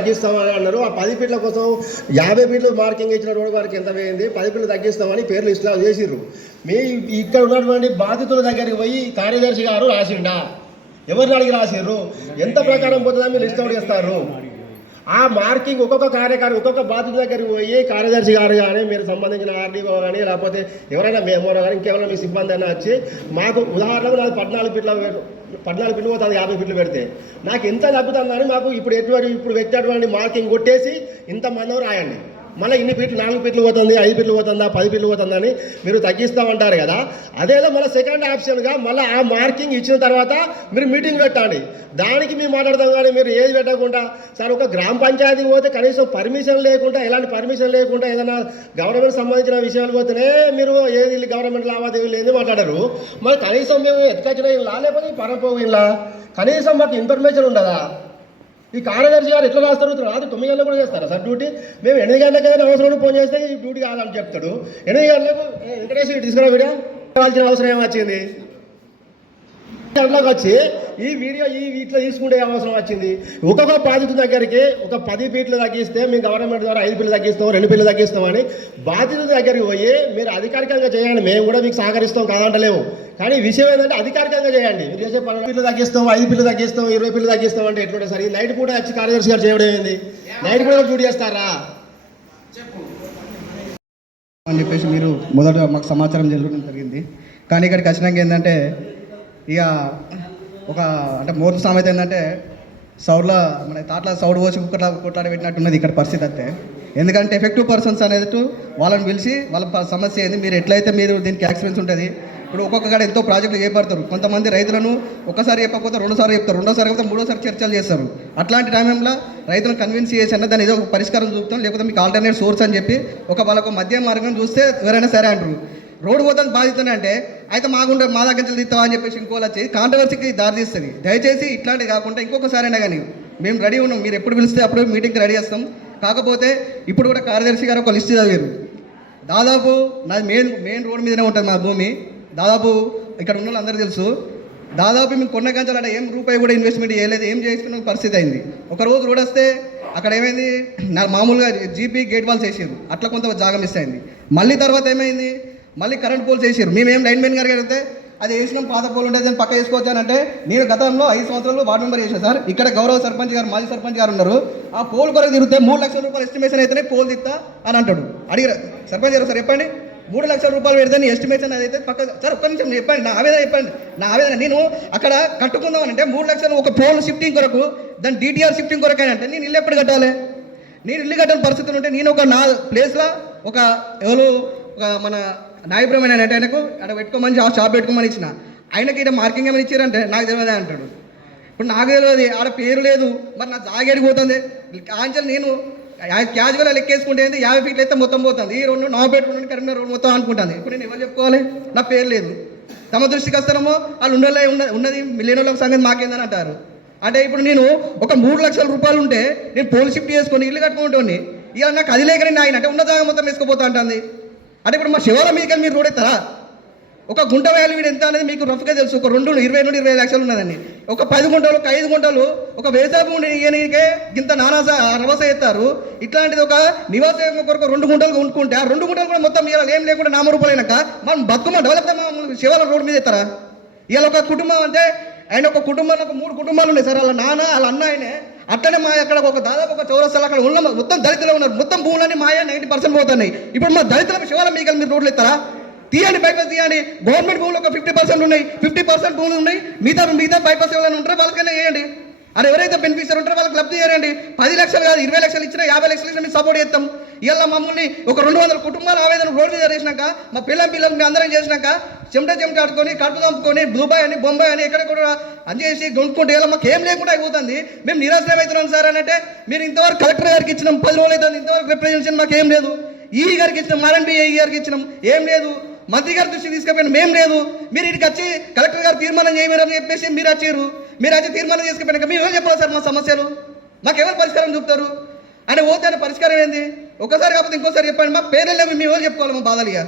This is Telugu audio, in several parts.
తగ్గిస్తామని అన్నారు. ఆ పది ఫీట్ల కోసం యాభై ఫీట్లు మార్కింగ్ ఇచ్చిన రోడ్డు వారికి ఎంత వేయింది పది ఫీట్లు తగ్గిస్తామని పేర్లు ఇస్లా చేసిర్రు. మీ ఇక్కడ ఉన్నటువంటి బాధితుల దగ్గరికి పోయి కార్యదర్శి గారు రాసిండా. ఎవరిని అడిగి రాసిర్రు? ఎంత ప్రకారం పోతుందా మీరు లిస్ట్ అవుట్ చేస్తారు? ఆ మార్కింగ్ ఒక్కొక్క కార్యకారి ఒక్కొక్క బాధ్యత దగ్గరికి పోయి కార్యదర్శి గారు కానీ మీరు సంబంధించిన ఆర్డీఓ కానీ లేకపోతే ఎవరైనా మేమోరో కానీ ఇంకెవరైనా మీ సిబ్బంది అయినా వచ్చి మాకు ఉదాహరణకు నాది పద్నాలుగు ఫీట్ల పద్నాలుగు ఫీట్లు పోతుంది యాభై ఫీట్లు పెడితే. నాకు ఎంత తగ్గుతుందని మాకు ఇప్పుడు ఎటువంటి ఇప్పుడు పెట్టినటువంటి మార్కింగ్ కొట్టేసి ఇంతమంది రాయండి. మళ్ళీ ఇన్ని ఫీట్లు నాలుగు ఫీట్లు పోతుంది ఐదు ఫీట్లు పోతుందా పది ఫీట్లు పోతుందని మీరు తగ్గిస్తామంటారు కదా. అదేదో మళ్ళీ సెకండ్ ఆప్షన్గా మళ్ళీ ఆ మార్కింగ్ ఇచ్చిన తర్వాత మీరు మీటింగ్ పెట్టండి. దానికి మేము మాట్లాడతాం కానీ మీరు ఏది పెట్టకుండా సార్ ఒక గ్రామ పంచాయతీ పోతే కనీసం పర్మిషన్ లేకుండా ఎలాంటి పర్మిషన్ లేకుండా ఏదైనా గవర్నమెంట్ సంబంధించిన విషయాలు పోతేనే మీరు ఏది గవర్నమెంట్ లావాదేవీలు ఏంది మాట్లాడరు. మరి కనీసం మేము ఎత్తుకొచ్చిన ఇలా లేకపోతే పరపోయిలా కనీసం మాకు ఇన్ఫర్మేషన్ ఉండదా ఈ కార్యదర్శి గారు ఎట్లా రాస్తారు? రాత్రి తొమ్మిది గంటలకు కూడా చేస్తారా? Sir duty? మేము ఎనిమిది గంటలకైనా అవసరం ఫోన్ చేస్తే ఈ డ్యూటీ కాదని చెప్తాడు. ఎనిమిది గంటలకు "ఏ, తీసుకురా వీడియో కావాల్సిన అవసరం ఏమొచ్చింది గంటలకు వచ్చి ఈ వీడియో ఈ వీటిలో తీసుకుంటే అవసరం వచ్చింది? ఒక్కొక్క బాధితుల దగ్గరికి ఒక పది ఫీట్లు తగ్గిస్తే మేము గవర్నమెంట్ ద్వారా ఐదు ఫీట్లు తగ్గిస్తాం రెండు ఫీట్లు తగ్గిస్తామని బాధితుల దగ్గరికి పోయి మీరు అధికారికంగా చేయండి మేము కూడా మీకు సహకరిస్తాం కాదంటలేము. కానీ విషయం ఏంటంటే అధికారికంగా చేయండి. మీరు చేసే పన్నెండు ఫీట్లు తగ్గిస్తాం ఐదు ఫీట్లు తగ్గిస్తాం ఇరవై ఫీట్లు తగ్గిస్తాం అంటే ఎట్లుంటే సరే? నైట్ పూట వచ్చి కార్యదర్శి గారు చేయడం ఏంది? నైట్ పూట డ్యూటీ చేస్తారా? అని చెప్పేసి మీరు మొదట మాకు సమాచారం జరగడం జరిగింది. కానీ ఇక్కడికి వచ్చినాక ఏంటంటే ఇక ఒక అంటే ముహూర్త సామెత ఏంటంటే సౌర్ల మన తాట్ల సౌడ్ పోసి కుక్కట్ల కొట్లాడ పెట్టినట్టున్నది ఇక్కడ పరిస్థితి అంతే. ఎందుకంటే ఎఫెక్టివ్ పర్సన్స్ అనేది వాళ్ళని పిలిచి వాళ్ళ సమస్య ఏంది మీరు ఎట్లయితే మీరు దీనికి ఎక్స్పీరియన్స్ ఉంటుంది ఇప్పుడు ఒక్కొక్క కాడ ఎంతో ప్రాజెక్టులు చేపడతారు. కొంతమంది రైతులను ఒకసారి చెప్పకపోతే రెండోసారి చెప్తారు రెండోసారి చెప్తే మూడోసారి చర్చలు చేస్తారు. అట్లాంటి టైంలో రైతులను కన్విన్స్ చేసి అన్న దాని ఏదో ఒక పరిష్కారం చూపుతాం లేకపోతే మీకు ఆల్టర్నేట్ సోర్స్ అని చెప్పి ఒక వాళ్ళకు మధ్య మార్గం చూస్తే ఎవరైనా సరే అంటారు. రోడ్డు పోతాను బాధితున్నా అంటే అయితే మాకుంటే మా దగ్గర నుంచి తీస్తావా అని చెప్పేసి ఇంకోలా వచ్చి కాంట్రవర్సీకి దారితీస్తుంది దయచేసి ఇట్లాంటివి కాకుండా ఇంకొకసారి అయినా కానీ మేము రెడీ ఉన్నాం. మీరు ఎప్పుడు పిలిస్తే అప్పుడు మీటింగ్కి రెడీ చేస్తాం. కాకపోతే ఇప్పుడు కూడా కార్యదర్శి గారు ఒక లిస్ట్ చదివారు. దాదాపు నాది మెయిన్ మెయిన్ రోడ్ మీదనే ఉంటుంది మా భూమి. దాదాపు ఇక్కడ ఉన్న వాళ్ళందరూ తెలుసు. దాదాపు మేము కొన్న గంటలు ఏం రూపాయి కూడా ఇన్వెస్ట్మెంట్ చేయలేదు. ఏం చేసుకున్న పరిస్థితి అయింది. ఒక రోజు రోడ్ వస్తే అక్కడ ఏమైంది? నా మామూలుగా జీపీ గేట్ వాల్స్ వేసారు అట్లా కొంత జాగం మిస్ అయింది. మళ్ళీ తర్వాత ఏమైంది? మళ్ళీ కరెంట్ పోల్స్ వేసారు మేమేం లైన్ మెయిన్ గారు అడిగితే అది వేసినాం పాత పోల్ ఉంటే దాన్ని పక్క వేసుకోవచ్చు అని అంటే నేను గతంలో ఐదు సంవత్సరాలు వార్డు మెంబర్ చేశాను సార్. ఇక్కడ గౌరవ సర్పంచ్ గారు మాజీ సర్పంచ్ గారు ఉన్నారు. ఆ పోల్ కొరకు తిరిగితే మూడు లక్షల రూపాయలు ఎస్టిమేషన్ అయితేనే పోల్ తిత్తా అని అంటాడు. అడిగిరా సర్పంచ్ గారు సార్ చెప్పండి. మూడు లక్షల రూపాయలు పెడితే నీ ఎస్టిమేషన్ అది అయితే పక్క సార్ ఒక్క నిమిషం చెప్పండి నా ఆవేదన చెప్పండి. నా ఆవేదన నేను అక్కడ కట్టుకుందాం అంటే మూడు లక్షలు ఒక పోల్ షిఫ్టింగ్ కొరకు దాని డిటిఆర్ షిఫ్టింగ్ కొరకు అని అంటే నేను ఇల్లు ఎప్పుడు కట్టాలి? నేను ఇల్లు కట్టని పరిస్థితులు ఉంటే నేను ఒక నా ప్లేస్లో ఒక ఎవరు ఒక మన నాయబ్రహ్మణ్ అంటే ఆయనకు అక్కడ పెట్టుకోమని ఆ షాప్ పెట్టుకోమని ఇచ్చిన. ఆయనకి ఇక్కడ మార్కింగ్ ఏమైనా ఇచ్చారంటే నాకు తెలియదే అంటాడు. ఇప్పుడు నాకు తెలియదు ఆడ పేరు లేదు మరి నా జాగేడి పోతుంది. ఆంచల్ నేను క్యాజువల్ లెక్కేసుకుంటే ఏంది? యాభై ఫీట్లు అయితే మొత్తం పోతుంది. ఈ రెండు నా పెట్టుకుంటే కరీంనగర్ రోడ్ మొత్తం అనుకుంటుంది. ఇప్పుడు నేను ఎవరు చెప్పుకోవాలి? నా పేరు లేదు. తమ దృష్టికి వస్తారేమో వాళ్ళు ఉండలే ఉన్న ఉన్నది మిలియన్ వాళ్ళ సంగతి మాకేందని అంటారు. అంటే ఇప్పుడు నేను ఒక మూడు లక్షల రూపాయలు ఉంటే నేను పోల్ షిఫ్ట్ చేసుకొని ఇల్లు కట్టుకుంటుంది. ఇక నాకు అది లేకనే ఆయన అంటే ఉన్న జాగా మొత్తం వేసుకుపోతా అంటుంది. అంటే ఇప్పుడు మా శివాల మీద మీరు రోడ్ ఎత్తారా? ఒక గుంట వాల్యూ వీడు ఎంత అనేది మీకు రఫ్గా తెలుసు. ఒక రెండు ఇరవై నుండి ఇరవై లక్షలు ఉన్నదండి. ఒక పది గుంటలు ఒక ఐదు గుంటలు ఒక వ్యవసాయ ఉండేకే ఇంత నానా రవస ఎత్తారు. ఇట్లాంటిది ఒక నివాస కొరకు రెండు గుంటలు కొనుక్కుంటే ఆ రెండు గుంటలు కూడా మొత్తం ఇవాళ ఏం లేకుండా నామరూపాలైనాక మనం బతుకమ్మ డెవలప్ శివాల రోడ్ మీద ఎత్తారా? ఇవాళ ఒక కుటుంబం అంటే ఆయన ఒక కుటుంబంలో ఒక మూడు కుటుంబాలు ఉన్నాయి సార్. వాళ్ళ నాన్న వాళ్ళ అన్న ఆయనే. అట్లనే మా అక్కడ ఒక దాదాపు ఒక చౌరస్తాలు అక్కడ ఉన్న మొత్తం దళితులు ఉన్నారు. మొత్తం భూములన్నీ మాయా నైంటీ పర్సెంట్ పోతున్నాయి. ఇప్పుడు మా దళితుల శివాల మీకు మీరు రోడ్లు ఇస్తారా తీయండి బైపాస్ తీయండి. గవర్నమెంట్ భూములు ఒక ఫిఫ్టీ పర్సెంట్ ఉన్నాయి. ఫిఫ్టీ పర్సెంట్ భూములు ఉన్నాయి. మిగతా మిగతా బైపాస్ ఎవరైనా ఉంటారో వాళ్ళకైనా వేయండి. అది ఎవరైతే బెనిఫిషియర్ ఉంటారో వాళ్ళకి లబ్ధి చేయండి. పది లక్షలు కాదు ఇరవై లక్షలు ఇచ్చినా యాభై లక్షలు ఇచ్చినా మేము సపోర్ట్ చేస్తాం. ఇలా మమ్మల్ని ఒక రెండు వందల కుటుంబాల ఆవేదన రోడ్డు మీద చేసినాక మా పిల్లల పిల్లలు మీ అందరం చేసినాక చెమట చెమట ఆడుకొని కడుపు దంపుకొని దుబాయ్ అని బొంబాయి అని ఎక్కడ కూడా అందజేసి కొనుక్కుంటే ఇలా మాకు ఏం లేకుండా అయిపోతుంది. మేము నిరాశ్రయం అవుతున్నాం సార్ అని అంటే మీరు ఇంతవరకు కలెక్టర్ గారికి ఇచ్చినాం పది రోజులు అవుతుంది ఇంతవరకు రిప్రజెంటేషన్ మాకు ఏం లేదు. ఈ గారికి ఇచ్చినాం ఆర్ఎన్బి ఈ గారికి ఇచ్చినాం ఏం లేదు. మంత్రి గారి దృష్టికి తీసుకుపోయిన మేం లేదు. మీరు ఇక్కడికి వచ్చి కలెక్టర్ గారు తీర్మానం చేయమని చెప్పేసి మీరు వచ్చారు. మీరు వచ్చి తీర్మానం తీసుకుపోయినాక మేము ఏం చెప్పాలి సార్ మా సమస్యలు? మాకు ఎవరు పరిష్కారం చూపుతారు? అని పోతే పరిష్కారం ఏంది? ఒకసారి కాకపోతే ఇంకోసారి చెప్పండి మా పేరెళ్ళ మీ మేము చెప్పుకోవాలి మా బాధలు ఇక.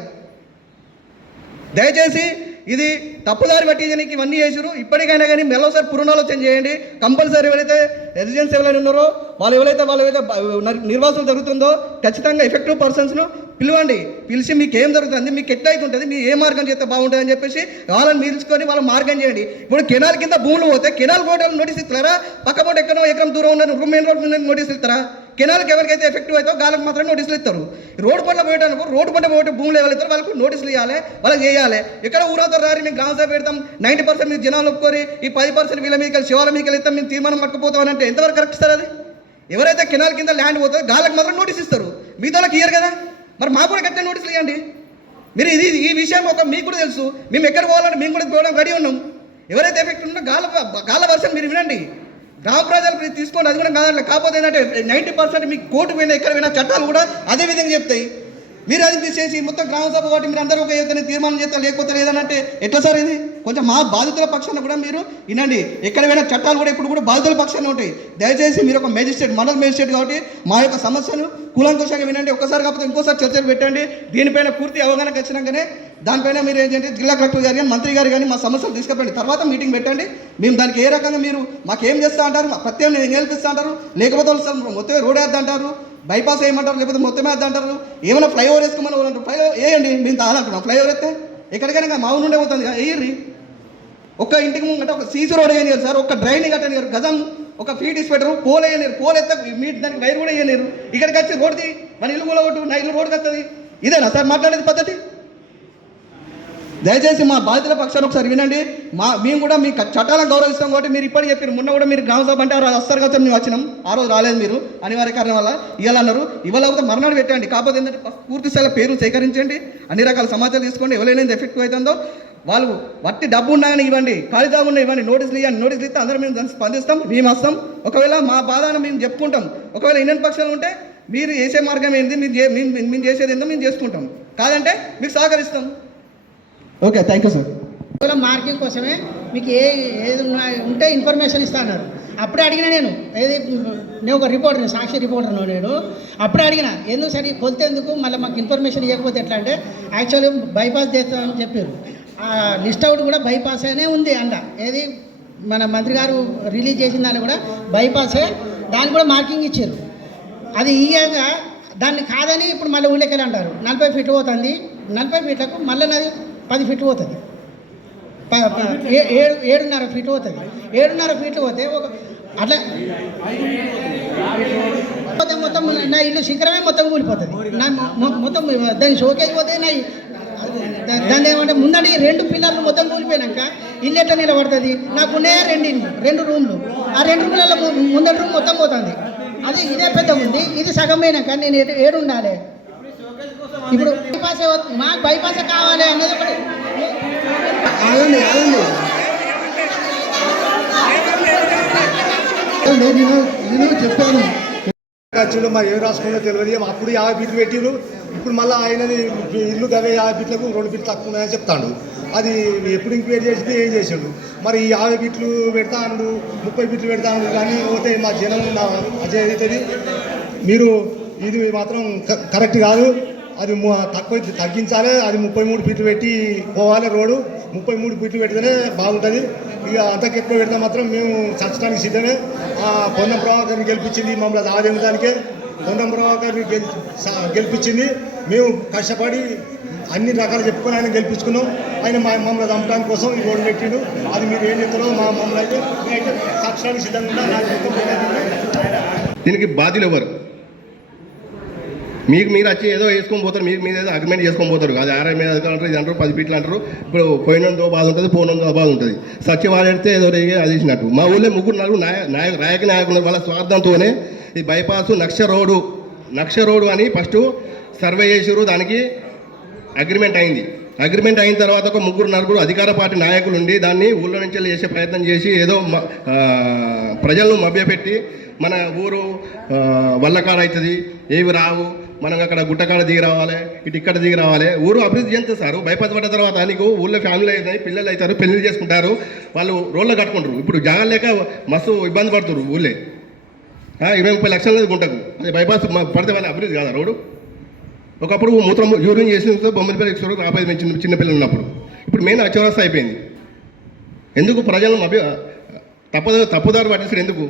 దయచేసి ఇది తప్పుదారి పట్టించడానికి ఇవన్నీ చేసారు ఇప్పటికైనా కానీ మరోసారి పునరాలోచన చేయండి. కంపల్సరీ ఎవరైతే రెసిడెన్స్ ఎవరైనా ఉన్నారో వాళ్ళు ఎవరైతే వాళ్ళు ఏదైతే జరుగుతుందో ఖచ్చితంగా ఎఫెక్టివ్ పర్సన్స్ను పిలవండి. పిలిచి మీకు ఏం జరుగుతుంది మీకు ఎట్లా అవుతుంటుంది మీరు ఏ మార్గం చేస్తే బాగుంటుంది అని చెప్పేసి వాళ్ళని పిలుచుకొని వాళ్ళ మార్గం చేయండి. ఇప్పుడు కెనాల్ కింద భూములు పోతే కెనాల్ కోటలు నోటీస్ ఇస్తారా? పక్కపోటు ఎక్కడో ఎకరం దూరం ఉన్న మెయిన్ రోడ్ నోటీస్ ఇస్తారా? కెనాల్కి ఎవరికైతే ఎఫెక్టివ్ అవుతారో వాళ్ళకి మాత్రం నోటీసులు ఇస్తారు. రోడ్డు పంట పోయేటప్పుడు రోడ్డు పంట పోయే భూములు ఎవరు ఇస్తారో? వాళ్ళకు నోటీసులు ఇవ్వాలి వాళ్ళకి చేయాలి. ఎక్కడ ఊరవుతారు రారి మేము గ్రామ సభ పెడతాం నైంటీ పర్సెంట్ మీరు జనాలు ఒప్పుకోరి ఈ పది పర్సెంట్ వీళ్ళ మీద శివాల మీకు ఇస్తాం మేము తీర్మానం పట్టుకుపోతాం అంటే ఎంతవరకు కరెక్ట్ సార్ అది? ఎవరైతే కెనాల్ కింద ల్యాండ్ పోతుందో గాలకు మాత్రం నోటీస్ ఇస్తారు. మిగతా ఇయ్యరు కదా? మరి మాకు కూడా కట్టే నోటీసులు ఇవ్వండి మీరు ఇది ఈ విషయం ఒక మీకు కూడా తెలుసు. మేము ఎక్కడ పోవాలని మేము కూడా పోవడం రెడీ ఉన్నాం. ఎవరైతే ఎఫెక్ట్ ఉన్నా గాల గాల వర్షం మీరు వినండి. గ్రామ ప్రజలు మీరు తీసుకోండి అది కూడా కాదండి. కాకపోతే ఏంటంటే నైంటీ పర్సెంట్ మీకు కోర్టు పోయినా ఎక్కడ పోయినా చట్టాలు కూడా అదే విధంగా చెప్తాయి. మీరు అది తీసేసి మొత్తం గ్రామ సభ ఒకటి మీరు అందరూ ఒక ఏదైనా తీర్మానం చేస్తారు లేకపోతే లేదనంటే ఎట్లా సార్ ఇది? కొంచెం మా బాధితుల పక్షాన కూడా మీరు వినండి. ఎక్కడ పోయినా చట్టాలు కూడా ఇప్పుడు కూడా బాధితుల పక్షాన ఉంటాయి. దయచేసి మీరు ఒక మేజిస్ట్రేట్ మండల మేజిస్ట్రేట్ కాబట్టి మా యొక్క సమస్యను కూలంకుషంగా వినండి. ఒక్కసారి కాకపోతే ఇంకోసారి చర్చలు పెట్టండి. దీనిపైన పూర్తి అవగాహన వచ్చినాకనే దానిపైన మీరు ఏంటంటే జిల్లా కలెక్టర్ గారు కానీ మంత్రి గారు కానీ మా సమస్యలు తీసుకుపోండి. తర్వాత మీటింగ్ పెట్టండి. మేము దానికి ఏ రకంగా మీరు మాకేం చేస్తా అంటారు మా ప్రత్యేకం నేను గెలిపిస్తా అంటారు లేకపోతే వాళ్ళు మొత్తం రోడ్ వేద్దా అంటారు బైపాస్ వేయమంటారు లేకపోతే మొత్తం వేద్దా అంటారు ఏమైనా ఫ్లైఓవర్ వేసుకోమని వాళ్ళు అంటారు. ఫ్లైఓవర్ వేయండి మేము తాగాలంటున్నాం ఫ్లైఓవర్ అయితే ఎక్కడికైనా మా ఊరు నుండే పోతుంది వేయర్రి ఒక ఇంటికి ముంగట ఒక సీసీ రోడ్ వేయలేరు సార్ ఒక డ్రైన్ కట్టలేరు గజం ఒక ఫీట్ ఇసి పెట్టరు పోల్ వేయలేరు పోల్ ఎత్త మీ దానికి వైర్ కూడా వేయలేరు ఇక్కడికి వచ్చి రోడ్ది మన ఇల్లు కూడా కొట్టు నా ఇల్లు రోడ్కి వస్తుంది. ఇదేనా సార్ మాట్లాడేది పద్ధతి? దయచేసి మా బాధితుల పక్షాన్ని ఒకసారి వినండి. మా మేము కూడా మీ చట్టాలను గౌరవిస్తాం కాబట్టి మీరు ఇప్పటికి చెప్పారు. మొన్న కూడా మీరు గ్రామ సభ అంటే ఆ రోజు వస్తారు కదా మేము వచ్చినాం. ఆ రోజు రాలేదు మీరు. అనివార్య కారణం వల్ల ఇవాళ అన్నారు. ఇవాళ ఒక మరణాలు పెట్టండి. కాకపోతే ఏంటంటే ఫస్ట్ పూర్తి స్థాయిలో సేకరించండి. అన్ని రకాల సమాచారం తీసుకోండి. ఎవరైనా ఎఫెక్ట్ అవుతుందో వాళ్ళు వట్టి డబ్బు ఉన్నాయని ఇవ్వండి. ఖాళీ ఉన్న ఇవ్వండి. నోటీసులు ఇవ్వండి. నోటీసులు ఇస్తే అందరూ మేము దాన్ని స్పందిస్తాం. మేము వస్తాం. ఒకవేళ మా బాధను మేము చెప్పుకుంటాం. ఒకవేళ ఇండియన్ పక్షాలు ఉంటే మీరు చేసే మార్గం ఏంది? మీరు మేము మేము చేసేది ఏందో మేము చేసుకుంటాం. కాదంటే మీకు సహకరిస్తాం. ఓకే థ్యాంక్ యూ సార్ కేవలం మార్కింగ్ కోసమే మీకు ఏ ఏది ఉంటే ఇన్ఫర్మేషన్ ఇస్తా అన్నారు. అప్పుడే అడిగిన నేను ఏది నేను ఒక రిపోర్టర్ సాక్షి రిపోర్టర్ నేను. అప్పుడే అడిగిన ఎందుకు సరే కొలితేందుకు మళ్ళీ మాకు ఇన్ఫర్మేషన్ ఇవ్వకపోతే ఎట్లా? అంటే యాక్చువల్లీ బైపాస్ చేస్తామని చెప్పారు. ఆ లిస్ట్ అవుట్ కూడా బైపాస్ అనే ఉంది అండ ఏది? మన మంత్రి గారు రిలీజ్ చేసిన దాన్ని కూడా బైపాసే దానికి కూడా మార్కింగ్ ఇచ్చారు. అది ఇయ్యాక దాన్ని కాదని ఇప్పుడు మళ్ళీ ఊళ్ళకెళ్ళి అంటారు. నలభై ఫీట్లు పోతుంది. నలభై ఫీట్లకు మళ్ళీ నది పది ఫీట్లు పోతుంది. ఏడు ఏడున్నర ఫీట్ పోతుంది. ఏడున్నర ఫీట్లు పోతే ఒక అట్లా పోతే మొత్తం నా ఇల్లు శిఖరమే మొత్తం కూలిపోతుంది. నా మొత్తం దాని షోకేజ్ పోతే నా దాని దాన్ని ఏమంటే ముందడి రెండు పిల్లర్లు మొత్తం కూలిపోయినాక ఇల్లు ఎట్లా నిలబడుతుంది? నాకున్నాయే రెండు ఇల్లు రెండు రూమ్లు. ఆ రెండు రూమ్లలో ము- ముందటి రూమ్ మొత్తం పోతుంది. అది ఇదే పెద్ద ఉంది ఇది సగం పోయినాక నేను ఏడు ఏడు ఉండాలి ఇప్పుడు బైపాస్ మాకు బైపాస్ కావాలి అనేది ఒకటి. ఆగండి ఆగండి. నేను నేను చెప్పాను ఖర్చులు మరి ఏం రాసుకుందో తెలియదు. అప్పుడు యాభై ఫీట్లు పెట్టిరు ఇప్పుడు మళ్ళీ ఆయనది ఇల్లు గవే యాభై బిట్లకు రెండు బిట్లు తక్కువ ఉన్నాయని చెప్తాడు. అది ఎప్పుడు ఇంక్వైరీ చేసింది ఏం చేసాడు? మరి ఈ యాభై ఫీట్లు పెడతాడు ముప్పై బిట్లు పెడతాడు కానీ పోతే మా జనం అదే అవుతుంది. మీరు ఇది మాత్రం కరెక్ట్ కాదు. అది తక్కువ తగ్గించాలి. అది ముప్పై మూడు ఫీట్లు పెట్టి పోవాలి రోడ్డు. ముప్పై మూడు ఫీట్లు పెడితేనే బాగుంటుంది. ఇక అంతకు ఎక్కువ పెడితే మాత్రం మేము చచ్చడానికి సిద్ధమే. ఆ పొన్నం ప్రభాకర్ని గెలిపించింది మమ్మల్ని ఆదరించడానికే పొన్నం ప్రభాకర్ని గెలి గెలిపించింది. మేము కష్టపడి అన్ని రకాలు చెప్పుకొని ఆయన గెలిపించుకున్నాం. ఆయన మా మమ్మల్ని చంపడానికి కోసం ఈ రోడ్డు పెట్టిండు. అది మీరు ఏం చెప్తారో మా మమ్మల్ని అయితే నేనైతే సిద్ధంగా నాకు దీనికి బాధ్యులు ఎవరు? మీకు మీరు వచ్చి ఏదో వేసుకొని పోతారు మీకు మీద ఏదో అగ్రిమెంట్ చేసుకొని పోతారు. అది ఆర్ఐ మీద అంటారు ఇది అంటారు పది ఫీట్లు అంటారు. ఇప్పుడు పోయినందో బాధ ఉంటుంది పోయినందో బాధ ఉంటుంది. సచివాలయం ఏదో రేగే అది ఇచ్చినట్టు మా ఊళ్ళో ముగ్గురు నలుగురు నాయ నాయక నాయక నాయకులు వాళ్ళ స్వార్థంతోనే ఈ బైపాస్ నక్ష రోడ్డు నక్ష రోడ్డు అని ఫస్ట్ సర్వే చేసారు దానికి అగ్రిమెంట్ అయింది. అగ్రిమెంట్ అయిన తర్వాత ఒక ముగ్గురు నలుగురు అధికార పార్టీ నాయకులు ఉండి దాన్ని ఊళ్ళో నుంచి చేసే ప్రయత్నం చేసి ఏదో ప్రజలను మభ్యపెట్టి మన ఊరు వల్లకాడవుతుంది అవుతుంది ఏవి రావు. మనం అక్కడ గుట్టకాడ దిగి రావాలి ఇటు ఇక్కడ దిగి రావాలి ఊరు అభివృద్ధి చెందుతుంది సార్. బైపాస్ పడ్డ తర్వాత నీకు ఊళ్ళో ఫ్యామిలీ అవుతాయి పిల్లలు అవుతారు పెళ్ళి చేసుకుంటారు. వాళ్ళు రోడ్లో కట్టుకుంటారు. ఇప్పుడు జాగా లేక మస్తు ఇబ్బంది పడుతున్నారు ఊళ్ళే. ఇరవై ముప్పై లక్షల గుంటకు. అదే బైపాస్ పడితే వాళ్ళ అభివృద్ధి కాదా రోడ్డు? ఒకప్పుడు మూత్రం యూరిన్ చేసిన బొమ్మలపల్లి ఎక్స్పోర్ రాబోయే చిన్న చిన్నపిల్లలు ఉన్నప్పుడు. ఇప్పుడు మెయిన్ అచౌరస్ అయిపోయింది. ఎందుకు ప్రజలను అభి తప్పదు తప్పుదారు పట్టించారు ఎందుకు?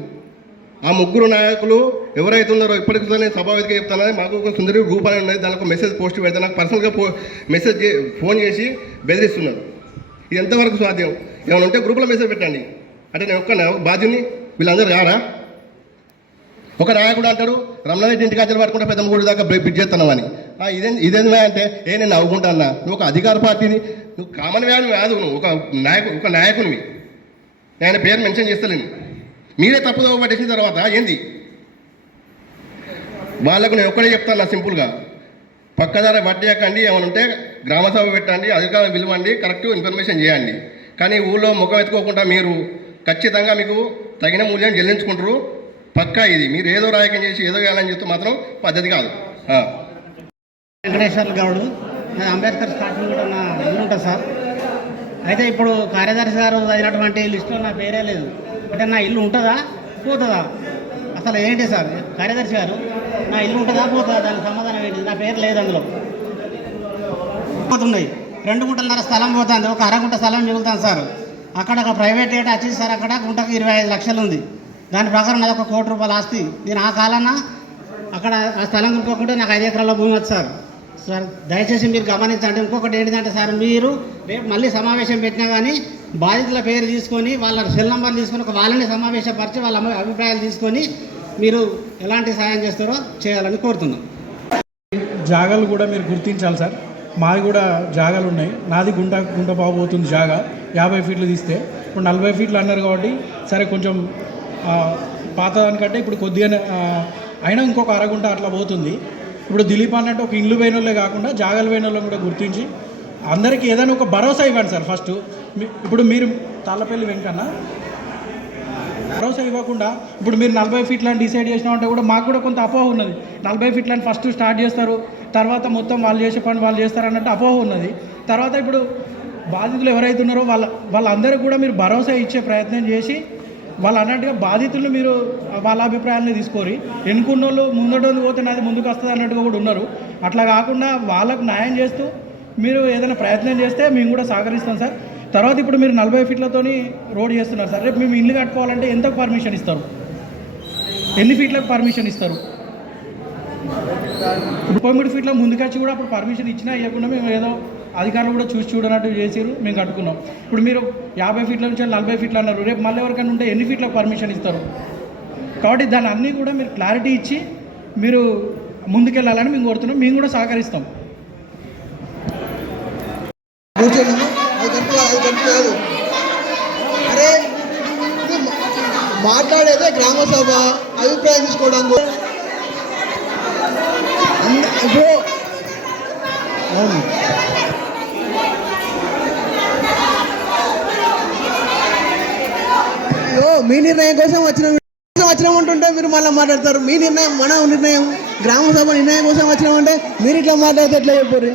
ఆ ముగ్గురు నాయకులు ఎవరైతే ఉన్నారో ఇప్పటికి నేను సభావేదిక చెప్తానని మాకు ఒక సుందరి గ్రూప్ అని ఉన్నది. దానికి ఒక మెసేజ్ పోస్ట్ పెడితే నాకు పర్సనల్గా ఫో మెసేజ్ ఫోన్ చేసి బెదిరిస్తున్నారు. ఇది ఎంతవరకు సాధ్యం? ఏమైనా ఉంటే గ్రూప్లో మెసేజ్ పెట్టండి. అంటే నేను ఒక్క బాధ్యుని? వీళ్ళందరూ రారా? ఒక నాయకుడు అంటాడు రమణారెడ్డి ఇంటికి అచ్చలు పట్టుకుంటే పెద్ద మూడు దాకా బిడ్ చేస్తున్నామని. ఇదే ఇదేంది ఇదేందా అంటే ఏ నేను నవ్వుకుంటా నువ్వు ఒక అధికార పార్టీని నువ్వు కామన్ వ్యాధి కాదు నువ్వు. ఒక నాయకు ఒక నాయకునివి. నేను పేరు మెన్షన్ చేస్తలేను. మీరే తప్పుదోవ పట్టేసిన తర్వాత ఏంది? వాళ్ళకు నేను ఒక్కడే చెప్తాను నా సింపుల్గా. పక్కదార పట్టేయకండి ఏమైనా ఉంటే గ్రామసభ పెట్టండి అధికారులు పిలవండి కరెక్ట్ ఇన్ఫర్మేషన్ చేయండి. కానీ ఊళ్ళో ముఖం ఎత్తుకోకుండా మీరు ఖచ్చితంగా మీకు తగిన మూల్యం చెల్లించుకుంటారు. పక్కా ఇది. మీరు ఏదో రాయకం చేసి ఏదో చేయాలని చెప్తే మాత్రం పద్ధతి కాదు. వెంకటేశ్వర గౌడ్. అంబేద్కర్ స్టార్టింగ్ కూడా నా ఉంటుంది సార్. అయితే ఇప్పుడు కార్యదర్శి గారు అయినటువంటి లిస్టులో నా పేరే లేదు. అంటే నా ఇల్లు ఉంటుందా? పోతుందా? అసలు ఏంటి సార్? కార్యదర్శి గారు నా ఇల్లు ఉంటుందా పోతుందా? దానికి సమాధానం ఏంటి? నా పేరు లేదు అందులో. పోతున్నాయి. రెండు గుంటలన్నర స్థలం పోతుంది. ఒక అరగుంట స్థలం మిగులుతాను సార్. అక్కడ ఒక ప్రైవేట్ రేట్ వచ్చింది సార్ అక్కడ గుంటకు ఇరవై ఐదు లక్షలు ఉంది. దాని ప్రకారం నాది ఒక కోటి రూపాయల ఆస్తి. నేను ఆ కాలాన అక్కడ ఆ స్థలం కొనుక్కోకుంటే నాకు ఐదు ఎకరాల భూమి వచ్చి సార్. సార్ దయచేసి మీరు గమనించండి. ఇంకొకటి ఏంటంటే సార్ మీరు రేపు మళ్ళీ సమావేశం పెట్టినా కానీ బాధితుల పేరు తీసుకొని వాళ్ళ సెల్ నెంబర్ తీసుకొని ఒక వాళ్ళని సమావేశపరిచి వాళ్ళ అభిప్రాయాలు తీసుకొని మీరు ఎలాంటి సహాయం చేస్తారో చేయాలని కోరుతున్నాం. జాగాలు కూడా మీరు గుర్తించాలి సార్. మాది కూడా జాగాలు ఉన్నాయి. నాది గుంట గుంట పోతుంది జాగా. యాభై ఫీట్లు తీస్తే. ఇప్పుడు నలభై ఫీట్లు అన్నారు కాబట్టి సరే కొంచెం పాత దానికంటే ఇప్పుడు కొద్దిగా అయినా ఇంకొక అరగుంట అట్లా పోతుంది. ఇప్పుడు దిలీప్ అన్నట్టు ఒక ఇల్లు పోయిన వాళ్ళే కాకుండా జాగాలు పోయిన వాళ్ళని కూడా గుర్తించి అందరికీ ఏదైనా ఒక భరోసా ఇవ్వండి సార్ ఫస్ట్. మీ- ఇప్పుడు మీరు తాళ్ళపల్లి వెంకన్న భరోసా ఇవ్వకుండా ఇప్పుడు మీరు నలభై ఫీట్లని డిసైడ్ చేసినామంటే కూడా మాకు కూడా కొంత అపోహ ఉన్నది. నలభై ఫీట్లని ఫస్ట్ స్టార్ట్ చేస్తారు తర్వాత మొత్తం వాళ్ళు చేసే పని వాళ్ళు చేస్తారు అన్నట్టు అపోహ ఉన్నది. తర్వాత ఇప్పుడు బాధితులు ఎవరైతే ఉన్నారో వాళ్ళ వాళ్ళందరికీ కూడా మీరు భరోసా ఇచ్చే ప్రయత్నం చేసి వాళ్ళు అన్నట్టుగా బాధితులు మీరు వాళ్ళ అభిప్రాయాన్ని తీసుకోరి. ఎన్నుకున్న వాళ్ళు ముందటోళ్ళు పోతే నాది ముందుకు వస్తుంది అన్నట్టుగా కూడా ఉన్నారు. అట్లా కాకుండా వాళ్ళకు న్యాయం చేస్తూ మీరు ఏదైనా ప్రయత్నం చేస్తే మేము కూడా సహకరిస్తాం సార్. తర్వాత ఇప్పుడు మీరు నలభై ఫీట్లతోని రోడ్ చేస్తున్నారు సార్. రేపు మేము ఇల్లు కట్టుకోవాలంటే ఎంత పర్మిషన్ ఇస్తారు? ఎన్ని ఫీట్లకు పర్మిషన్ ఇస్తారు? ఇప్పుడు తొమ్మిది ఫీట్ల ముందుకొచ్చి కూడా అప్పుడు పర్మిషన్ ఇచ్చినా ఇవ్వకుండా మేము ఏదో అధికారులు కూడా చూసి చూడనట్టు చేసారు మేము కట్టుకున్నాం. ఇప్పుడు మీరు యాభై ఫీట్ల నుంచి నలభై ఫీట్లు అన్నారు రేపు మళ్ళీ ఎవరికైనా ఉంటే ఎన్ని ఫీట్లకు పర్మిషన్ ఇస్తారు? కాబట్టి దాన్ని అన్నీ కూడా మీరు క్లారిటీ ఇచ్చి మీరు ముందుకెళ్ళాలని మేము కోరుతున్నాం మేము కూడా సహకరిస్తాం. అరే మాట్లాడేదే గ్రామ సభ అభిప్రాయం తీసుకోవడానికి. ఇప్పుడు మీ నిర్ణయం కోసం వచ్చిన కోసం వచ్చినామంటుంటే మీరు మళ్ళీ మాట్లాడతారు. మీ నిర్ణయం మన నిర్ణయం గ్రామ సభ నిర్ణయం కోసం వచ్చినామంటే మీరు ఇట్లా మాట్లాడితే ఎట్లా చెప్పారు